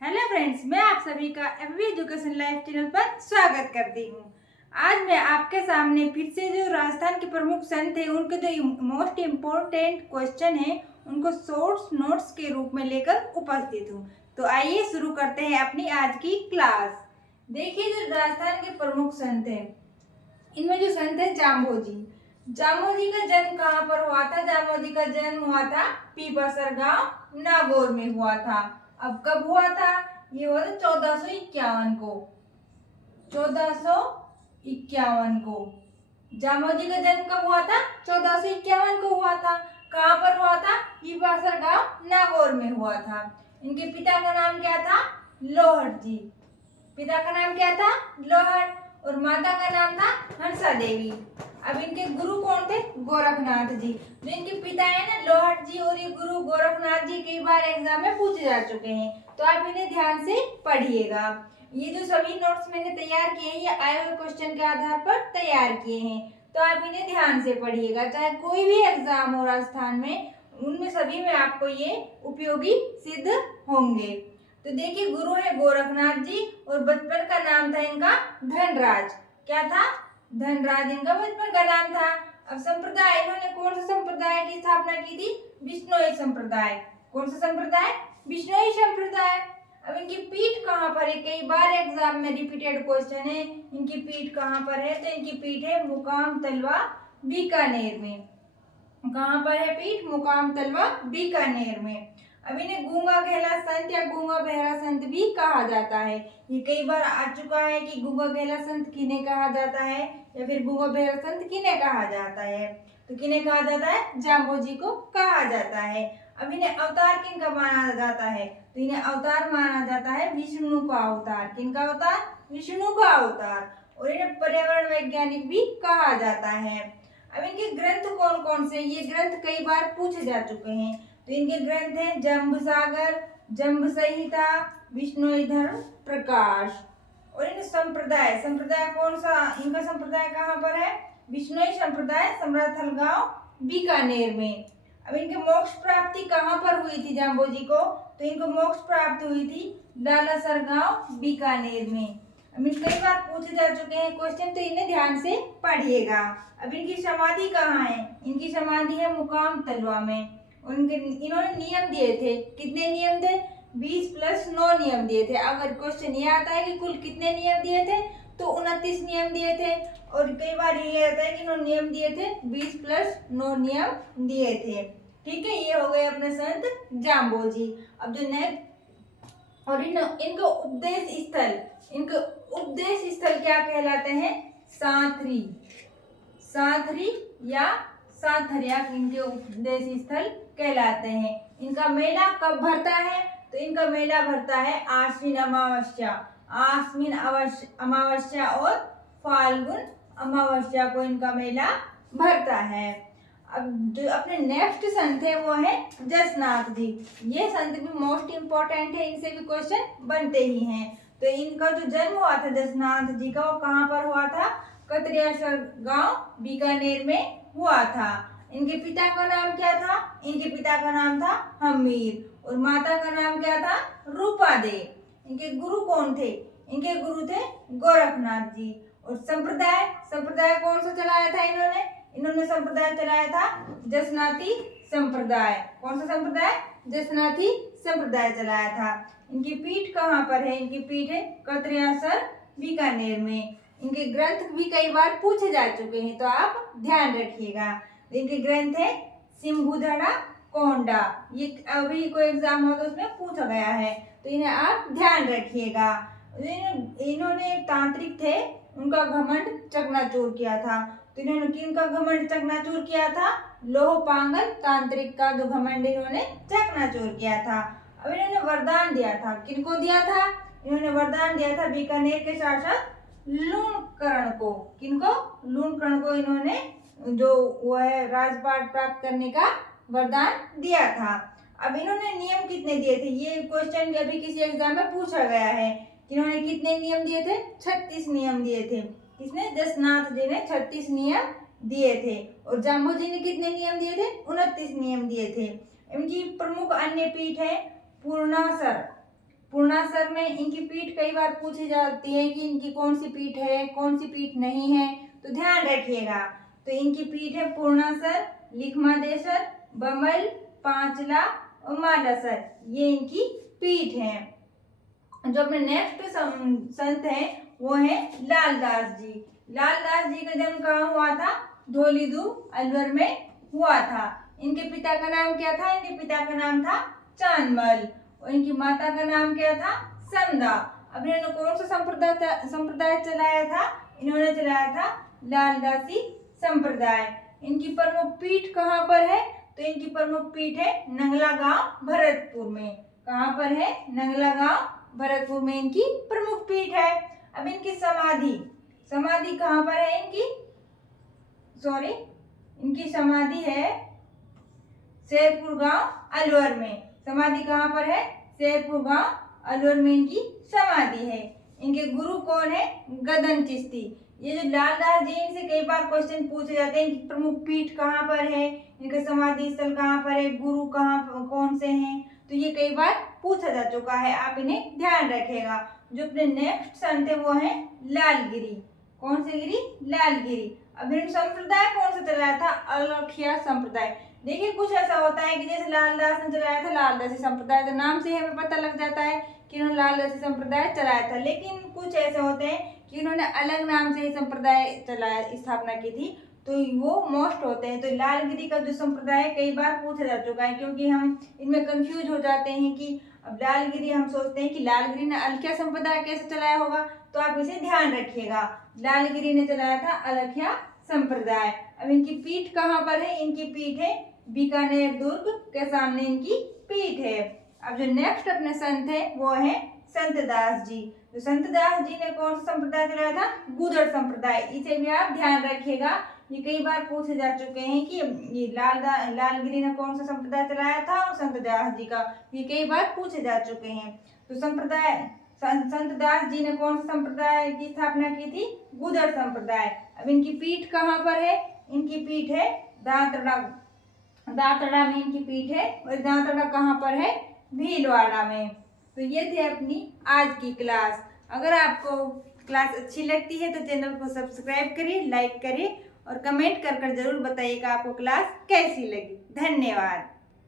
Hello friends, मैं आप सभी का एफबी एजुकेशन लाइव चैनल पर स्वागत करती हूँ। आज मैं आपके सामने फिर से जो राजस्थान के प्रमुख संत हैं उनके जो मोस्ट इम्पोर्टेंट क्वेश्चन हैं उनको शॉर्ट्स नोट्स के रूप में लेकर उपस्थित हूँ। तो आइए शुरू करते हैं अपनी आज की क्लास। देखिए, जो राजस्थान के प्रमुख संत हैं इनमें जो संत है जाम्बोजी। जाम्बोजी का जन्म कहाँ पर हुआ था? जाम्बोजी का जन्म हुआ था पीपासर गांव नागौर में हुआ था। अब कब हुआ था? ये हुआ था 1451 को। 1451 को जाम्बोजी का जन्म कब हुआ था? 1451 को हुआ था। कहाँ पर हुआ था? पीपासर गांव नागौर में हुआ था। इनके पिता का नाम क्या था? लोहट जी। पिता का नाम क्या था? लोहट। और माता का नाम था हंसा देवी। अब इनके गुरु कौन थे? गोरखनाथ जी। जो इनके पिता है ना लोहट जी, और ये गुरु गोरखनाथ जी कई बार एग्जाम में पूछे जा चुके हैं, तो आप इन्हें ध्यान से पढ़िएगा। ये जो सभी नोट्स मैंने तैयार किए हैं ये आए हुए क्वेश्चन के आधार पर तैयार किए हैं, तो आप इन्हें ध्यान से पढ़िएगा। चाहे कोई भी एग्जाम हो राजस्थान में, उनमें सभी में आपको ये उपयोगी सिद्ध होंगे। तो देखिए, गुरु है गोरखनाथ जी और बचपन का नाम था इनका धनराज। क्या था? धनराज इनका बचपन का नाम था। अब संप्रदाय, इन्होंने कौन सा संप्रदाय की स्थापना की थी? बिश्नोई संप्रदाय। कौन सा संप्रदाय? बिश्नोई संप्रदाय। अब इनकी पीठ कहाँ पर है? कई बार एग्जाम में रिपीटेड क्वेश्चन है, इनकी पीठ कहाँ पर है? तो इनकी पीठ है मुकाम तलवा बीकानेर में। कहाँ पर है पीठ? मुकाम तलवा बीकानेर में। अब इन्हें गूंगा गहला संत या गूंगा बहरा संत भी कहा जाता है। ये कई बार आ चुका है कि गूंगा गहला संत किन्हें कहा जाता है या फिर गूंगा बहरा संत किन्हें कहा जाता है। तो किन्हें कहा जाता है? जाम्बोजी को कहा जाता है। अब इन्हें अवतार किनका माना जाता है? तो इन्हें अवतार माना जाता है विष्णु का अवतार। किनका अवतार? विष्णु का अवतार। और इन्हें पर्यावरण वैज्ञानिक भी कहा जाता है। अब इनके ग्रंथ कौन कौन से? ये ग्रंथ कई बार पूछे जा चुके हैं। तो इनके ग्रंथ हैं जम्ब सागर, जम्ब संहिता, विष्णु धर्म प्रकाश। और इन संप्रदाय, संप्रदाय कौन सा? इनका संप्रदाय कहाँ पर है? विष्णुई संप्रदाय, समराथल गांव बीकानेर में। अब इनके मोक्ष प्राप्ति कहाँ पर हुई थी जाम्बोजी को? तो इनको मोक्ष प्राप्त हुई थी लालासर गांव बीकानेर में। अब कई बार पूछे जा चुके हैं क्वेश्चन, तो इन्हें ध्यान से पढ़िएगा। अब इनकी समाधि कहाँ है? इनकी समाधि है मुकाम तलवा में। उनके इन्होंने नियम दिए थे। कितने नियम थे? 20 + 9 नियम दिए थे। अगर क्वेश्चन ये आता है कि कुल कितने नियम दिए थे, तो 29 नियम दिए थे। और कई बार ये आता है कि इन्होंने नियम दिए थे 20 + 9 नियम दिए थे। ठीक है, ये हो गए अपने संत जाम्बोजी। अब जो नेक्स्ट, और इनका उपदेश स्थल, इनके उपदेश स्थल क्या कहलाते हैं? सांथरी। सांथरी या साथरिया इनके उपदेश स्थल कहलाते हैं। इनका मेला कब भरता है? तो इनका मेला भरता है आश्विन अमावस्या। आश्विन अमावस्या और फाल्गुन अमावस्या को इनका मेला भरता है। अब जो अपने नेक्स्ट संत है वो है जसनाथ जी। ये संत भी मोस्ट इम्पोर्टेंट है, इनसे भी क्वेश्चन बनते ही हैं। तो इनका जो जन्म हुआ था जसनाथ जी का, वो कहाँ पर हुआ था? कतरियासर गांव बीकानेर में हुआ था। इनके पिता का नाम क्या था? इनके पिता का नाम था हमीर और माता का नाम क्या था? रूपा दे। इनके गुरु कौन थे? इनके गुरु थे गोरखनाथ जी। और संप्रदाय, संप्रदाय कौन सा चलाया था इन्होंने? इन्होंने संप्रदाय चलाया था जसनाती संप्रदाय। कौन सा संप्रदाय? जसनाती संप्रदाय चलाया था। इनकी पीठ कहाँ पर है? इनकी पीठ है कतरियासर बीकानेर में। इनके ग्रंथ भी कई बार पूछे जा चुके हैं, तो आप ध्यान रखिएगा। इनके ग्रंथ है सिंभुधड़ा कोंडा। ये अभी कोई एग्जाम हो तो उसमें पूछा गया है, तो इन्हें आप ध्यान रखिएगा। इन्होंने तांत्रिक थे, उनका घमंड चकनाचूर किया था। तो इन्होंने किनका घमंड चकनाचूर किया था? लोह पांगल तांत्रिक का जो घमंड इन्होंने चकनाचूर किया था। अब इन्होंने वरदान दिया था। किनको दिया था? इन्होंने वरदान दिया था बीकानेर के शासक लूणकरण को। किनको? लूणकरण को इन्होंने जो वो है राजपाट प्राप्त करने का वरदान दिया था। अब इन्होंने नियम कितने दिए थे? ये क्वेश्चन भी अभी किसी एग्जाम में पूछा गया है। इन्होंने कितने नियम दिए थे? 36 नियम दिए थे। किसने? जसनाथ जी ने 36 नियम दिए थे। और जाम्बोजी ने कितने नियम दिए थे? 29 नियम दिए थे। इनकी प्रमुख अन्य पीठ है पूर्णासर। पूर्णाक्षर में इनकी पीठ कई बार पूछी जाती है कि इनकी कौन सी पीठ है, कौन सी पीठ नहीं है, तो ध्यान रखिएगा। तो इनकी पीठ है पूर्णाक्षर, लिखमादेशर, बमल, पांचला और मालासर, ये इनकी पीठ है। जो अपने नेक्स्ट संत हैं वो है लालदास जी। लालदास जी का जन्म कहाँ हुआ था? धौलीधु अलवर में हुआ था। इनके पिता का नाम क्या था? इनके पिता का नाम था चांदमल और इनकी माता का नाम क्या था? समदा। अब इन्होंने कौन सा संप्रदाय चलाया था? इन्होंने चलाया था लालदासी संप्रदाय। इनकी प्रमुख पीठ कहाँ पर है? तो इनकी प्रमुख पीठ है नंगला गांव भरतपुर में। कहाँ पर है? नंगला गांव भरतपुर में इनकी प्रमुख पीठ है। अब इनकी समाधि कहाँ पर है? इनकी समाधि है शेरपुर गांव अलवर में। समाधि कहाँ पर है? शेरपुर गांव अलवर में इनकी समाधि है। इनके गुरु कौन है? गदन चिश्ती। ये जो लालदास जी, इनसे कई बार क्वेश्चन पूछे जाते हैं। इनकी प्रमुख पीठ कहाँ पर है, इनका समाधि स्थल कहाँ पर है, गुरु कौन से हैं, तो ये कई बार पूछा जा चुका है, आप इन्हें ध्यान रखेगा। जो अपने नेक्स्ट संत है वो है लालगिरी। कौन से गिरी? लालगिरी। अब इन संप्रदाय कौन सा चलाया था? अलखिया संप्रदाय। देखिए कुछ ऐसा होता है कि जैसे लालदास ने चलाया था लालदासी संप्रदाय, तो नाम से हमें पता लग जाता है कि उन्होंने लालदासी संप्रदाय चलाया था। लेकिन कुछ ऐसे होते हैं कि उन्होंने अलग नाम से ही संप्रदाय चलाया, स्थापना की थी, तो वो मोस्ट होते हैं। तो लालगिरी का जो संप्रदाय कई बार पूछा जा चुका है, क्योंकि हम इनमें कंफ्यूज हो जाते हैं कि अब लालगिरी, हम सोचते हैं कि लालगिरी ने अलखिया संप्रदाय कैसे चलाया होगा, तो आप इसे ध्यान रखिएगा। लालगिरी ने चलाया था अलखिया संप्रदाय। अब इनकी पीठ कहाँ पर है? इनकी पीठ है बीकानेर दुर्ग के सामने इनकी पीठ है। अब जो नेक्स्ट अपने संत है वो है संतदास जी। तो संतदास जी ने कौन सा संप्रदाय चलाया था? गुर्जर संप्रदाय। इसे भी आप ध्यान रखिएगा, ये कई बार पूछे जा चुके हैं कि ये लालगिरी ने कौन सा संप्रदाय चलाया था और संतदास जी का, ये कई बार पूछे जा चुके हैं। तो संतदास जी ने कौन सा संप्रदाय की स्थापना की थी? गुर्जर संप्रदाय। अब इनकी पीठ कहाँ पर है? इनकी पीठ है दांतड़ा में इनकी पीठ है, और दांतड़ा कहाँ पर है? भीलवाड़ा में। तो ये थी अपनी आज की क्लास। अगर आपको क्लास अच्छी लगती है तो चैनल को सब्सक्राइब करिए, लाइक करिए और कमेंट कर जरूर बताइएगा आपको क्लास कैसी लगी। धन्यवाद।